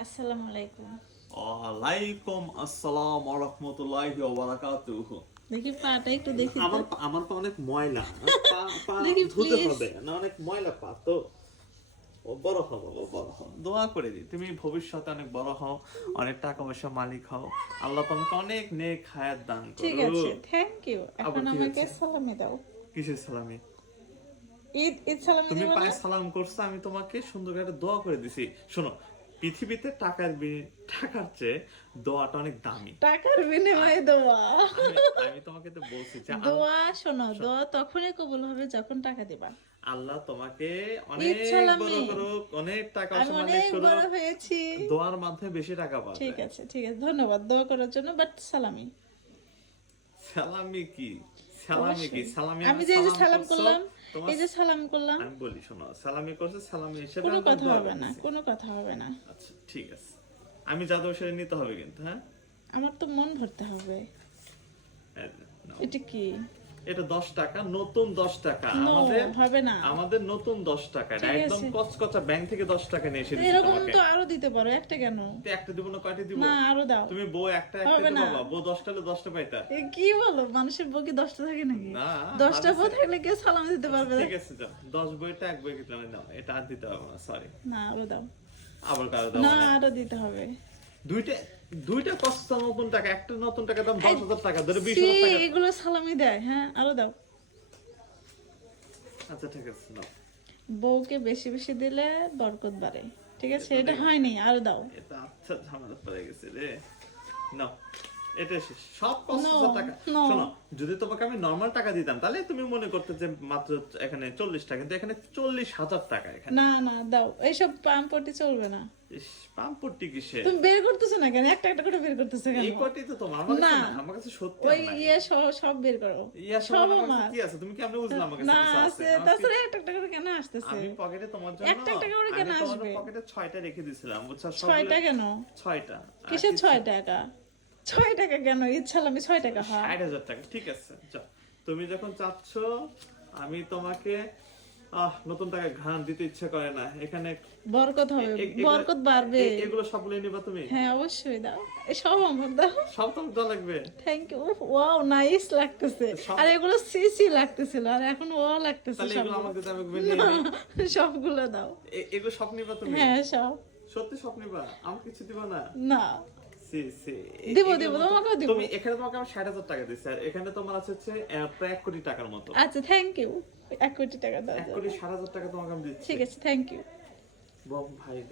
আসসালামু আলাইকুম। ওয়ালাইকুম আসসালাম ওয়া রাহমাতুল্লাহি ওয়া বারাকাতুহু। দেখি পাটা একটু দেখি তো। আমার পা অনেক ময়লা। পা দেখি ধুতে প্লিজ। হবে না, অনেক ময়লা পা তো। ও বড় হও বাবা, বড় হও। দোয়া করে দিই তুমি ভবিষ্যতে অনেক বড় হও, অনেক টাকা পয়সা মালিক হও। আল্লাহ তোমাকে অনেক নেক হায়াত দান ঠিক করুক। আছে, থ্যাংক ইউ। আবার এখন কি আমাকে হচ্ছে? সালামি দাও। কিসের সালামি? ঈদ সালামি তুমি দিব না? পায়ে সালাম করছো, আমি তোমাকে সুন্দর করে দোয়া করে দিছি। শোনো, পৃথিবীতে টাকার চেয়ে দোয়াটা অনেক দামি। টাকার বিনিময়ে দোয়া। আমি তোমাকে তো বলছি যে দোয়া শোনো, দোয়া তখনই কবুল হবে যখন টাকা দিবা। আল্লাহ তোমাকে ঈদ অনেক বড় সালামি। করুক, অনেক টাকা আমি মালিক অনেক বড় করুক। হয়েছি। দোয়ার মাধ্যমে বেশি টাকা পাওয়া ঠিক যায়। আছে, ঠিক আছে, ধন্যবাদ দোয়া করার জন্য, বাট সালামি। সালামি কি? সালামি কি? অবশ্যই। সালামি আমি আমি যে এই যে সালাম সালাম করছো করলাম, তোমার। এই যে সালাম করলাম, আমি বলি শোনো, সালামি করছো, সালামি হিসেবে কোনো আমি তোমাকে কথা দোয়া হবে না, করতেছি। কোনো কথা হবে না। আচ্ছা ঠিক আছে, আমি যা দেবো সেটা নিতে হবে কিন্তু, হ্যাঁ? আমার তো মন ভরতে হবে। এই নাও। এটা কি? এটা 10 টাকা, নতুন 10 টাকা। নো, হবে না। আমাদের নতুন 10 টাকা, এটা ঠিক একদম আছে। কচকচা ব্যাংক থেকে 10 টাকা নিয়ে এসে দিচ্ছি এরকম তোমাকে। তো আরো দিতে পারো, একটা কেন? তো একটা দিব না, কয়টা দিব? না, আরো দাও। তুমি বউ একটা হবে তো না। বাবা, বউ 10টা হলে 10টা পাইতা। কি বলো, মানুষের বউ কি 10টা থাকে নাকি? না, 10টা বউ হাদিসে- থাকলে কেউ সালাম দিতে আচ্ছা, পারবে না? ঠিক আছে যাও, 10 বইটা এক বই কিনলাম, দাও এটা আর দিতে হবে না, সরি। না, আরো দাও। আবার কারো দাও না, মানে আরো দিতে হবে। দুইটা দুইটা কষ্ট নতুন টাকা, একটা নতুন টাকা দাম 10,000 টাকা, ধরে ছি, 20,000 টাকা। এগুলো সালামি দেয়? হ্যাঁ, আরো দাও। আচ্ছা ঠিক আছে নাও। বউকে বেশি বেশি দিলে বরকত বাড়ে। ঠিক আছে, এটা এটা দেখ। হয়নি, আরো দাও। এটা আচ্ছা ঝামেলা পড়ে গেছে রে। নাও, এটা শেষ, সব No, 50,000 টাকা। no. শোনো, যদি তোমাকে আমি নরমাল টাকা দিতাম তাহলে তুমি মনে করতে যে মাত্র এখানে 40 টাকা, কিন্তু এখানে 40,000 টাকা এখানে। না না, দাও। এইসব পাম্পটি চলবে না। ইস, পাম্পটি কিসে? তুমি বের করতেছো না কেন? একটা একটা করে বের করতেছো কেন? এই কটি তো তোমার, আমার কাছে না। না, আমার কাছে সত্যি ওই আর নাই। ইয়ে সহ সব বের করো। ইয়া সব সমান আমার কাছে আমার। কি আছে? তুমি কি আপনি বুঝলাম আমার কাছে না কিছু আছে? আছে, আমার তাছাড়া কি- একটা একটা করে কেন আসতেছে? আমি পকেটে তোমার জন্য, একটা একটা করে কেন আমি তোমার আসবে? পকেটে 6টা রেখে দিয়েছিলাম, বুঝছো? 6টা কেন? 6টা। কিসের 6 টাকা? 6 টাকা কেন? ইচ্ছালামি 6 টাকা হয়? 60,000 টাকা, ঠিক আছে যাও। তুমি যখন চাচ্ছ, আমি তোমাকে নতুন টাকা ঘান দিতে ইচ্ছে করে না এখানে। বরকত হবে, বরকত বাড়বে। এগুলো সবগুলো নিবা তুমি? হ্যাঁ, অবশ্যই দাও। এই সব আমার দাও। সব তোমার দেওয়া লাগবে? Thank you. ওয়াও, নাইস লাগতেছে। সব- আর এগুলো সিসি লাগতেছিল, আর এখন ওয়াও লাগতেছে। তাহলে এগুলো সবগুলো। আমাকে আমি নিয়ে নিই। সবগুলো দাও। এগুলো সব নিবা তুমি? হ্যাঁ, সব। সত্যি সব নিবা? আমার কিছু দিবা না? না, সি সি। দিব, এগুলো দিব, মতো- তোমাকেও দিব। তুমি এখানে তোমাকে আমি 60,000 টাকা দিচ্ছি, আর এখানে তোমার আছে হচ্ছে প্রায় 1 কোটি টাকার মতো। আচ্ছা, থ্যাংক ইউ। 1 কোটি টাকা দাও। 1 কোটি 60,000 টাকা তোমাকে আমি দিচ্ছি। ঠিক আছে, থ্যাংক ইউ। ভাই